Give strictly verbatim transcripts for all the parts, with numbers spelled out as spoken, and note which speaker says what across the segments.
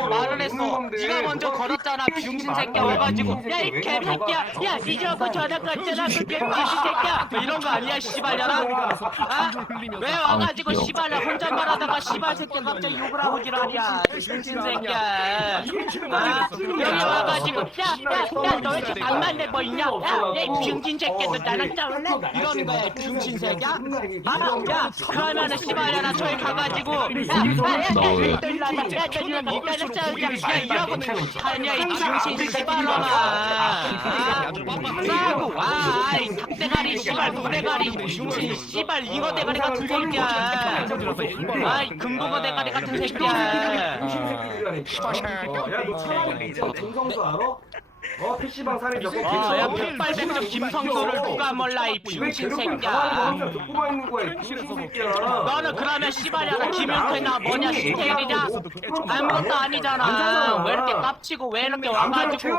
Speaker 1: 말을 했어. 네가 먼저 걸었잖아. 병신 새끼야 와가지고 야 이 개새끼야 야 이저거 저녁 갔잖아 그 병신 새끼야 뭐 이런 거 아니야 씨발년아? 아? 왜 와가지고 씨발야 혼잣말하다가 씨발 새끼 갑자기 욕을 하고 지랄이야 병신 새끼야. 아 여기 와가지고 야야야 너 왜 이렇게 방만 내고 있냐? 야이 병신 새끼도 나랑 싸울래? 이러는 거야 병신 새끼야? 아 야 그러면은 씨발년아 저기 가가지고 야야야 떨라다 야 떨라다 이따가 싸우자 야 이러고 하냐 이 병신 씨발놈아. 싸우고 와 이 닭대가리 씨발 무대가리 병신 씨발 잉어 대가리 같은 새끼야. 아이 금붕어 대가리 같은 새끼야.
Speaker 2: 야너 차라리 김성수 알아? 어 피시방 살인 적고
Speaker 1: 어야 백발백중 김성수를 누가 몰라 이 병신 새끼야.
Speaker 2: 듣고만 있는 거야 병신 새끼야.
Speaker 1: 너는 그러면 씨발이야 김용태나 뭐냐 신태일이냐 아무것도 아니잖아. 왜 이렇게 깝치고 왜 이렇게 와가지고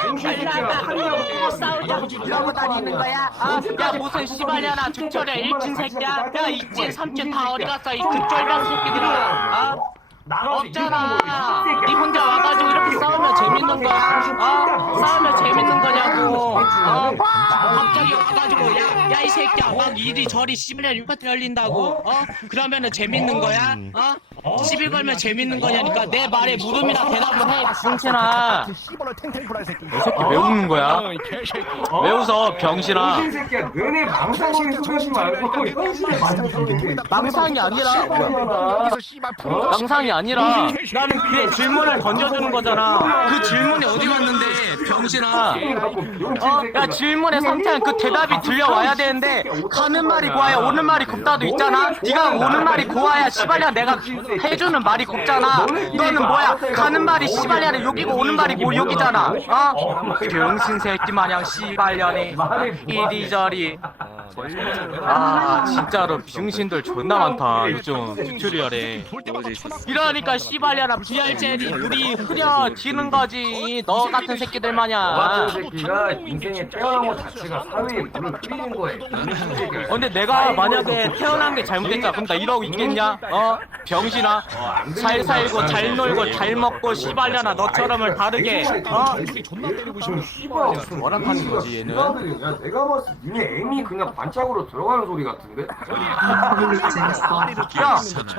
Speaker 1: 싸우자고 이러고 다니는 거야? 아, 야 무슨 씨발이야 주철이야 일진 새끼야. 야 이진 삼진 다 어디 갔어 이 급절병 새끼들아. 어? 없잖아. 니 혼자 와가지고 이렇게 싸우면 재밌는 거야? 어? 싸우면 재밌는 거냐고. 어? 갑자기 와가지고 야, 야 이 새끼야 막 이리 저리 씨발년 육파트 열린다고. 어? 그러면은 재밌는 거야? 어? 시비 걸면 재밌는 거냐니까 내 말에 물음이나 대답을 해 병신아.
Speaker 3: 이
Speaker 1: 새끼 왜 웃는 거야? 왜 웃어 병신아?
Speaker 2: 병신 새끼야 너네 망상거리 소리하지 말고 현실에 맞는
Speaker 1: 망상이 아니라 망상이 아니라 나는 그의 질문을 던져주는 거잖아. 그 질문이 어디 갔는데 병신아. 어? 야 질문의 상태는 그 대답이 들려와야 되는데 가는 말이 고와야 오는 말이 곱다도 있잖아. 네가 오는 말이 고와야 씨발이야 내가 해주는 말이 곱잖아. 너는 뭐야 가는 말이 씨발이야 욕이고 오는 말이 고 욕이잖아. 어? 병신 새끼 마냥 씨발년이 이리저리. 아 진짜로 병신들 존나 많다 요즘 튜토리얼에. 이러니까 씨발년아 브이알젤이 우리 흐려지는 거지 너 같은 새끼들 마냥.
Speaker 2: 맞은 새끼가 인생에 태어난 것 자체가 사회에 물을 흐리는 거야.
Speaker 1: 어, 근데 내가 만약에 태어난 게 잘못됐다 그럼 나 이러고 있겠냐? 어? 병신아 잘 살고 잘 놀고 잘 먹고 씨발년아 너처럼을 다르게 어?
Speaker 2: 존나 때리고 싶어. 씨발 무슨
Speaker 1: 뭐라하는 거지 얘는?
Speaker 2: 야 내가 봤을 때 니네 애미 그냥 반짝으로 들어가는 소리 같은데?
Speaker 1: 야!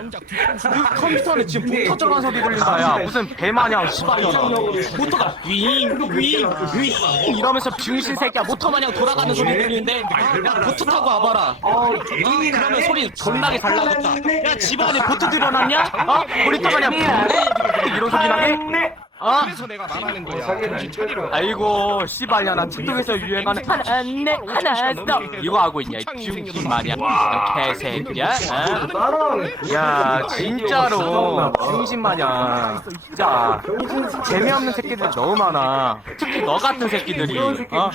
Speaker 1: 그 컴퓨터는 지금 모터 들어간 소리 들린다 야 무슨 배마냥 씨발년아 모터가 윙 윙 윙 이러면서 병신 새끼야 모터 마냥 돌아가는 소리 들리는데 야 보트 타고 와봐라. 어, 그러면 소리 존나게 잘 나겠다. 야 집안에 보트 들여놨냐? 어? 보리터 마냥 이런 소리 나네? 어?
Speaker 3: 그래서 내가 말하는 거야.
Speaker 1: 아이고 씨발년아 틱톡에서 유행하는 하나 네 하나 더 이거 하고 있냐 이 병신 말이야 개새끼야. 어? 야 진짜로 병신 마냥 진짜 재미없는 새끼들 너무 많아. 특히 너 같은 새끼들이 어?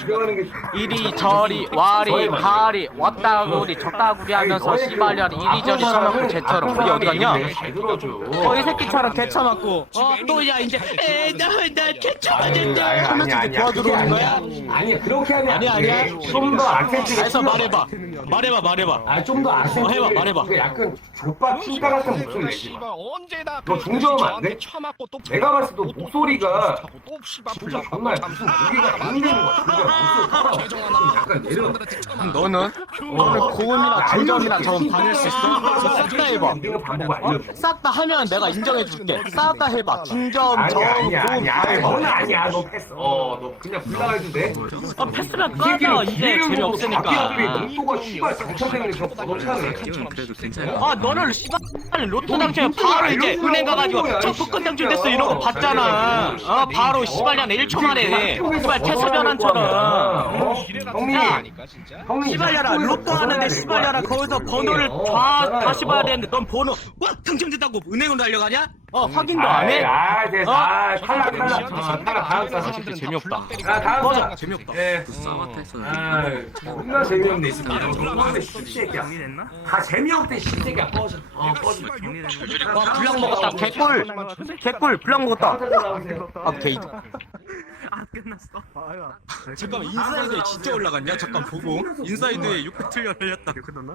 Speaker 1: 이리저리 와리 가리 왔다구리 저따구리 하면서 씨발년 이리저리 쳐먹고 쟤처럼 우리 어디 갔냐? 어 이 새끼처럼 개쳐맞고 어 또 야 이제 에나나 개쳐맞았대 하면서 이제 도와주러오는 거야?
Speaker 2: 아니야 그렇게 하면
Speaker 1: 아니야 아니야
Speaker 2: 좀 더 악센트가
Speaker 1: 알았어 말해봐 말해봐 말해봐.
Speaker 2: 아 좀 더 악센트
Speaker 1: 어, 해봐, 말해봐.
Speaker 2: 약간 족밥 킹가 같은 목소리 내지 마.
Speaker 3: 씨발 언제나
Speaker 2: 너 중저음 안 돼?
Speaker 3: 쳐맞고 또
Speaker 2: 내가 봤을 때 너 목소리가
Speaker 3: 또 씨발
Speaker 2: 진짜 정말 무슨 무게가 안 되는 거야. 진짜 목소리 따라 약간 내려.
Speaker 1: 너는? 너는 고음이나 중저음이나 저음 다닐 수 있어? 싹 다 해봐.
Speaker 2: 내가 방법 알려줘.
Speaker 1: 싹 다 하면 내가 인정해줄게. 싹 다 해봐. 중저음,
Speaker 2: 아니야
Speaker 1: 저음,
Speaker 2: 아니야
Speaker 1: 고음
Speaker 2: 아니야
Speaker 1: 다 해봐.
Speaker 2: 너는 아니야 너 패스. 어너 그냥 불나가도 돼.
Speaker 1: 어, 패스면 꺼져. 이제 재미없으니까.
Speaker 2: 농도가 씨발 당첨되는 게 버벅차네.
Speaker 4: 그래도 괜찮아.
Speaker 1: 아 너는 씨발 로또 당첨 바로 이제 은행 가가지고 저 복권 당첨됐어 이러고 봤잖아. 어 바로 씨발년 일 초 만에 씨발 태세 변환처럼.
Speaker 2: 형님 형님
Speaker 1: 씨발년아 로또 하는데 씨발년아 거기서 번호를 다 다시 봐야 되는데 넌 번호 와 당첨됐다고 은행으로 달려가냐? 어 확인도 안 해?
Speaker 2: 아 됐어.
Speaker 1: 어?
Speaker 2: 아 탈락 탈락. 아, 탈락 다음 사람.
Speaker 1: 진짜 재미없다.
Speaker 2: 아 다음
Speaker 1: 꺼져.
Speaker 2: 사람.
Speaker 1: 재미없다.
Speaker 2: 예.
Speaker 4: 싸웠다 했어.
Speaker 2: 아 존나 재미없네 진짜. 너무한데 씨새끼야. 다 재미없대 씨새끼야. 꺼져. 어 꺼져.
Speaker 1: 와 불량 먹었다 개꿀 개꿀 불량 먹었다. 아 게이.
Speaker 4: 아 끝났어.
Speaker 1: 잠깐만 인사이드에 진짜 올라갔냐? 잠깐 보고 인사이드에 육 회 틀려 열렸다.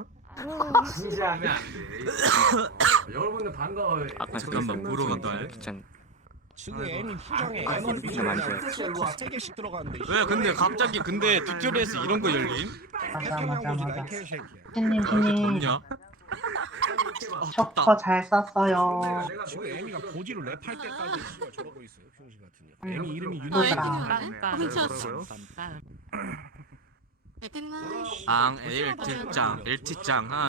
Speaker 2: 진짜 하면 안 돼. 여러분들 반가워요.
Speaker 4: 아까 잠깐만 물어봤다. 귀찮.
Speaker 3: 지금 애미 후정에
Speaker 2: 아,
Speaker 3: 에너지
Speaker 2: 진짜
Speaker 3: 그냥
Speaker 2: 많죠.
Speaker 3: 세 개씩 들어가는데.
Speaker 1: 왜 근데 갑자기 근데 튜토리얼에서 이런 거 열림?
Speaker 5: 맞아 맞아 맞아.
Speaker 3: 개새끼야.
Speaker 5: 신님
Speaker 1: 왜 이렇게
Speaker 5: 신님
Speaker 1: 덥냐?
Speaker 5: 초커 잘 썼어요.
Speaker 3: 지금 애미가 고지로 랩할 때까지 씨발 저러고 있어요. 평신 같은 년.
Speaker 5: 음.
Speaker 3: 애미 이름이
Speaker 5: 누구더라?
Speaker 3: 윤호이다.
Speaker 1: 앙 엘티짱 엘티짱 하